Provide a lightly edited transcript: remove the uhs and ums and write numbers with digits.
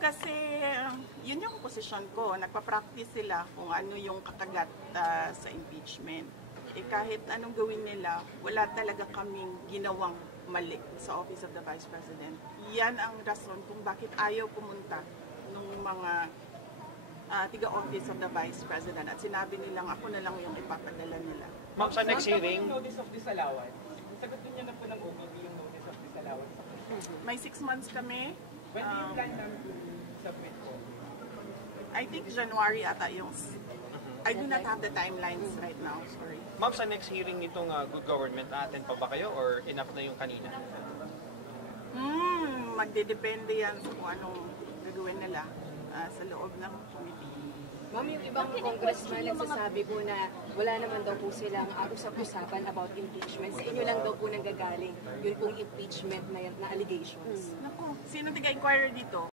kasi yun yung posisyon ko. Nagpa-practice sila kung ano yung kakagat sa impeachment. Kahit anong gawin nila, wala talaga kaming ginawang mali sa Office of the Vice President. Yan ang rason kung bakit ayaw pumunta ng mga tiga-Office of the Vice President. At sinabi nilang ako na lang yung ipapadala nila. Ma'am, sa next hearing, notice of disallowance. Sagutin niyo na po ng OBP yung notice of disallowance. May 6 months kami. When do you plan to submit po? I think January ata yung... I do not have the timelines right now, sorry. ma'am, sa next hearing nitong good government, attend pa ba kayo or enough na yung kanina? Magdedepende yan sa kung anong gagawin nila sa loob ng committee. Ma'am, yung ibang congressman nagsasabi po na wala naman daw po silang usap-usapan about impeachment. Sa inyo lang daw po nanggagaling yun pong impeachment na allegations. Naku, sino tiga-inquirer dito?